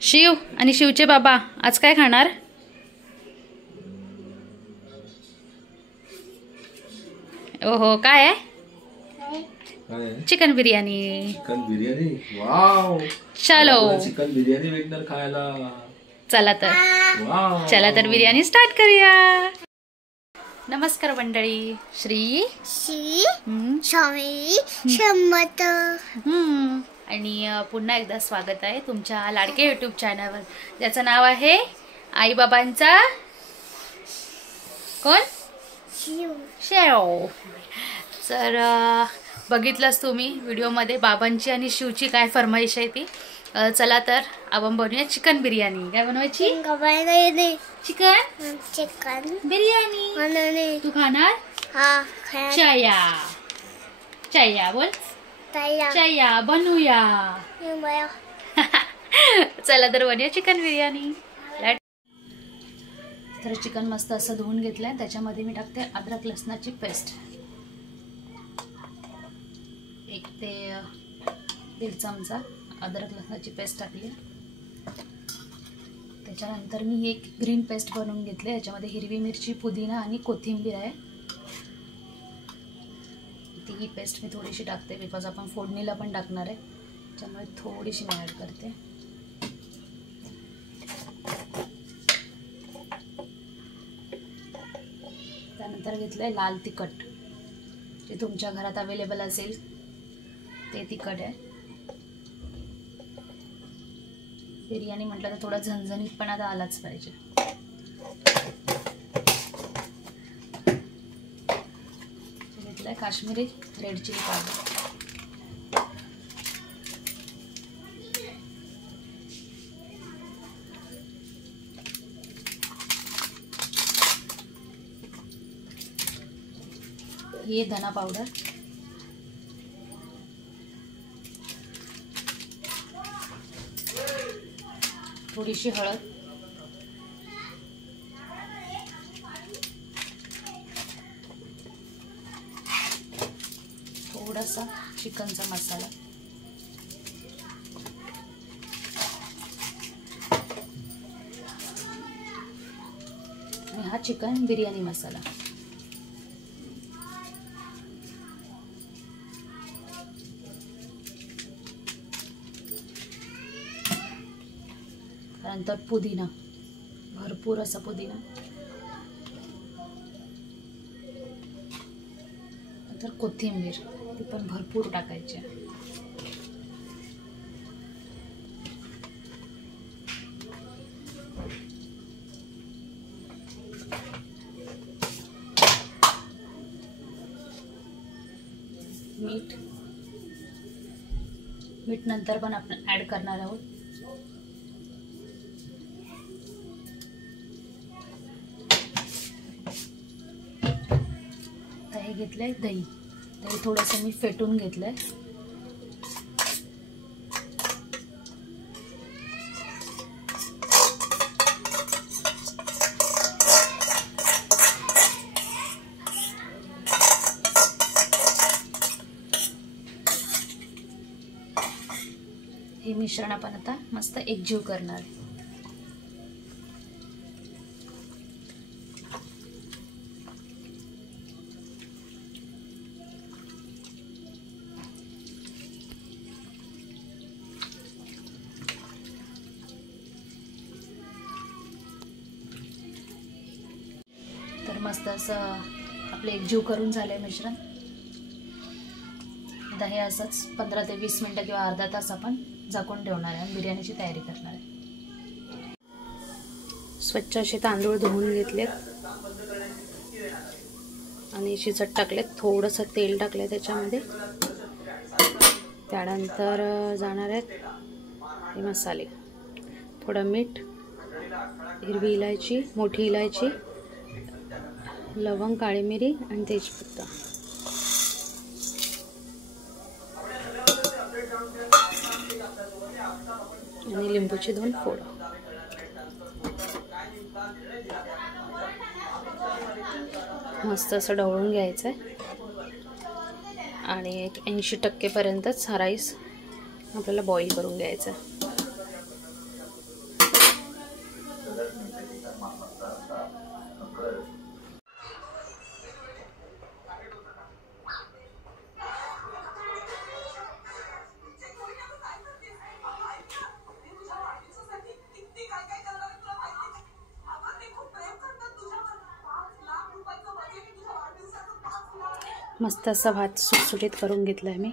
शिव आणि शिवचे बाबा आज काय खाणार? ओहो काय आहे? Chicken biryani. Chicken biryani. Wow. चलो चिकन बिर्याणी भेटणार खायला. चला तर वाव. चला तर बिर्याणी स्टार्ट करूया. नमस्कार मंडळी. श्री स्वामी समर्थ. आणि पुन्हा एकदा स्वागत आहे तुमच्या लाडके यूट्यूब चॅनलवर ज्याचं नाव आहे आई बाबांचा कोण शेव. तर बघितलंच तुम्ही व्हिडिओमध्ये बाबांची आणि शिवची काय फरमाईश आहे ती. चला तर आपण बनवूया चिकन बिर्याणी. काय बनवायची? चिकन बिर्याणी. तू खाणार? चया चया बोल. चया बनवूया. चला तर बनवूया चिकन बिर्याणी. तर चिकन मस्त असं धुवून घेतलंय. त्याच्यामध्ये मी टाकते अद्रक लसणाची पेस्ट 1 ते 1.5 चमचा अद्रक लसणाची पेस्ट टाकली. त्याच्यानंतर मी एक ग्रीन पेस्ट बनवून घेतले. याच्यामध्ये हिरवी मिरची, पुदिना आणि कोथिंबीर आहे. ही पेस्ट मी थोडीशी टाकते बिकॉज आपण फोडणीला पण टाकणार आहे, त्यामुळे थोडीशी मी ॲड करते. त्यानंतर घेतलंय लाल तिखट, जे तुमच्या घरात अवेलेबल असेल ते तिखट आहे. बिर्याणी म्हटलं तर थोडा झणझणीतपणा तर आलाच पाहिजे. घेतलाय काश्मीरी रेड चिली पावडर. ये धना पावडर. थोडीशी हळद. थोडासा चिकनचा मसाला. आणि हा चिकन बिर्याणी मसाला. त्यानंतर पुदिना, भरपूर असा पुदिना. नंतर कोथिंबीर, ती पण भरपूर टाकायची. मीठ नंतर पण आपण ॲड करणार आहोत. हे घेतलंय दही. थोडंसं मी फेटून घेतलंय. हे मिश्रण आपण आता मस्त एकजीव करणार आहे. मस्त असं आपलं एकजीव करून झालंय मिश्रण. आता हे असंच 15 ते 20 मिनिटं किंवा अर्धा तास आपण झाकून ठेवणार आहे आणि बिर्याणीची तयारी करणार आहे. स्वच्छ असे तांदूळ धुवून घेतलेत आणि शिजत टाकलेत. थोडंसं तेल टाकलंय त्याच्यामध्ये. त्यानंतर जाणार आहेत हे मसाले. थोडं मीठ, हिरवी इलायची, मोठी इलायची, लवंग, काळी मिरी आणि तेजपत्ता. आणि लिंबूची 2 फोड. मस्त असं ढवळून घ्यायचं आहे आणि एक 80% पर्यंतच हा राईस आपल्याला बॉईल करून घ्यायचा. मस्त असा भात सुटसुटीत करून घेतलाय मी.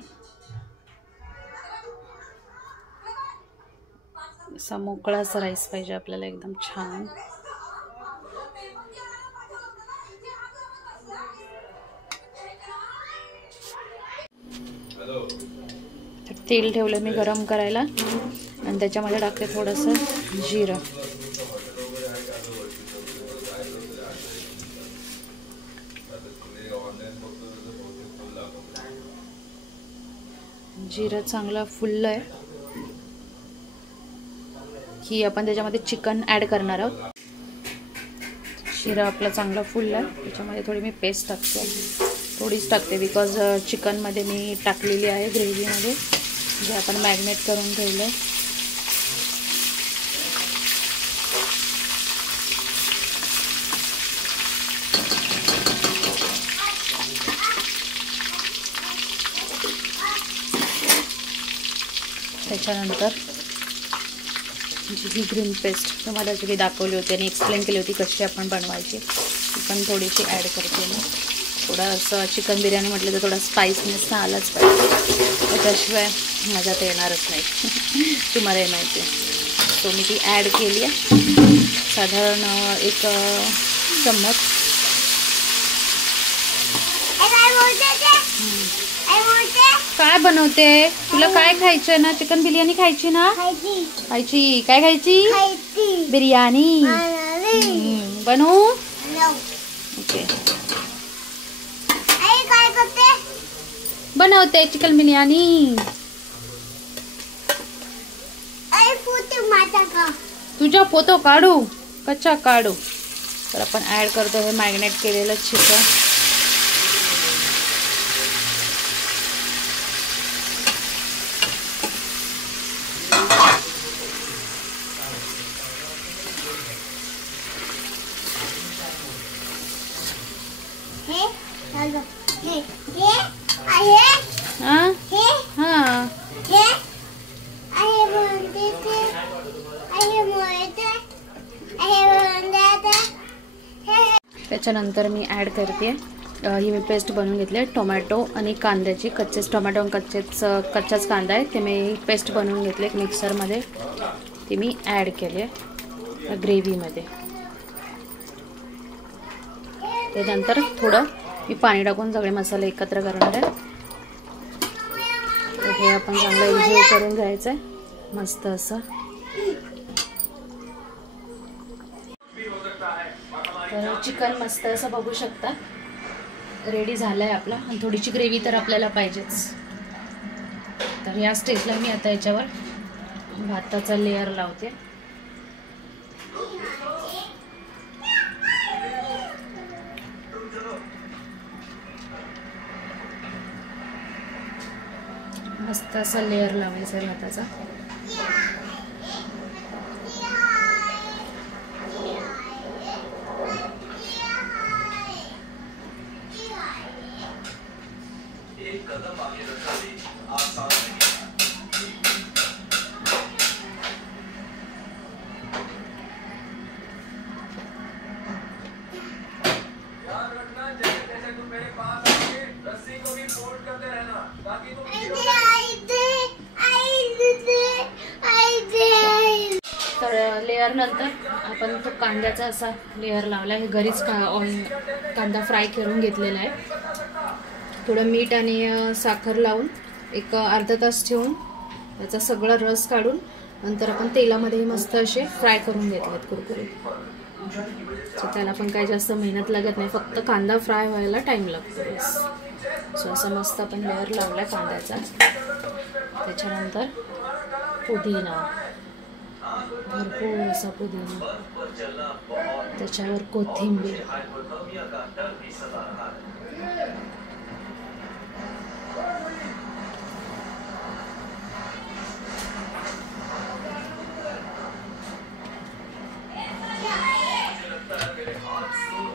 असा मोकळा असा राईस पाहिजे आपल्याला, एकदम छान. तेल ठेवलं मी गरम करायला आणि त्याच्यामध्ये टाकते थोडंसं जिरं. जिरं चांगलं फुललंय की आपण त्याच्यामध्ये चिकन ॲड करणार आहोत. जिरं आपलं चांगलं फुललंय, त्याच्यामध्ये थोडी मी पेस्ट टाकते, थोडीच टाकते बिकॉज चिकनमध्ये मी टाकलेली आहे ग्रेव्हीमध्ये, जे आपण मॅरिनेट करून ठेवलं आहे. त्याच्यानंतर जी ही ग्रीन पेस्ट तुम्हाला जी दाखवली होती आणि एक्सप्लेन केली होती कशी आपण बनवायची, ती पण थोडीशी ॲड करते मी. थोडं असं चिकन बिर्याणी म्हटलं तर थोडा स्पाइसनेस ना आलाच पाहिजे, त्याच्याशिवाय मजा तर येणारच नाही. तुम्हालाही माहिती आहे. तो मी ती ॲड केली आहे, साधारण 1 चम्मच. काय बनवते? तुला काय खायचं ना? चिकन बिर्याणी खायची ना? खायची. काय खायची? बिर्याणी. बनवू? ओके. बनवते चिकन बिर्याणी. तुझा फोटो काढू? कच्चा काढू. तर आपण ऍड करतो हे मॅरिनेट केलेलं चिकन. त्याच्यानंतर मी ॲड करते ही मी पेस्ट बनवून घेतली आहे टोमॅटो आणि कांद्याची. कच्चेच टोमॅटो आणि कच्चाच कांदा आहे, ते मी पेस्ट बनवून घेतले एक मिक्सरमध्ये. ते मी ॲड केले ग्रेव्हीमध्ये. त्यानंतर थोडं मी पाणी टाकून सगळे मसाले एकत्र करणार आहे. हे आपण चांगलं एन्जॉय करून घ्यायचं आहे मस्त असं. तर चिकन मस्त असं बघू शकता रेडी झालं आहे आपला. आणि थोडीशी ग्रेव्ही तर आपल्याला पाहिजेच. तर या स्टेजला मी आता याच्यावर भाताचा लेअर लावते. मस्त असा लेअर लावायचा आहे भाताचा. तर लेअर नंतर आपण तो कांद्याचा असा लेअर लावला. हे घरीच कांदा फ्राय करून घेतलेला आहे. थोडं मीठ आणि साखर लावून एक अर्धा तास ठेवून त्याचा सगळा रस काढून नंतर आपण तेलामध्ये मस्त असे फ्राय करून घेतलेत कुरकुरीत. सो त्याला पण काही जास्त मेहनत लागत नाही, फक्त कांदा फ्राय व्हायला टाइम लागतो. सो असं मस्त आपण लेअर लावला कांद्याचा. त्याच्यानंतर पुदिना, भरपूर असा पुदिना, त्याच्यावर कोथिंबीर,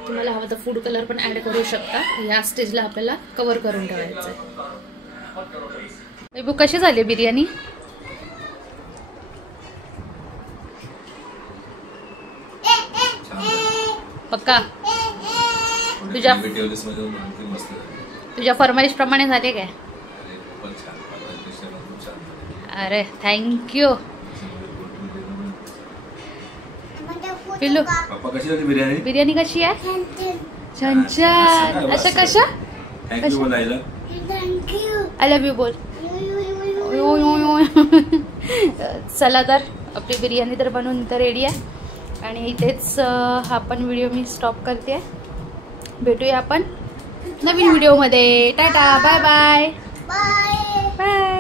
तुम्हाला हवं तर फूड कलर पण ऍड करू शकता. या स्टेजला आपल्याला कव्हर करून ठेवायचं आहे. बुक कशी झाली बिर्याणी? पक्का तुझ्या तुझ्या फरमाईशप्रमाणे झाले काय? अरे खूपच छान, पद्धतशीर खूप छान झाली. अरे थँक्यू पिल्लू. पप्पा कशी झाली बिर्याणी? बिर्याणी कशी आहे? छान छान. असं कसं? थँक्यू बोलायला. आय लव्ह यू बोल. चला तर आपली बिर्याणी तर बनवून तर रेडी आहे आणि इथेच आपण व्हिडिओ मी स्टॉप करते. भेटूया आपण नवीन व्हिडिओमध्ये. Tata bye bye bye.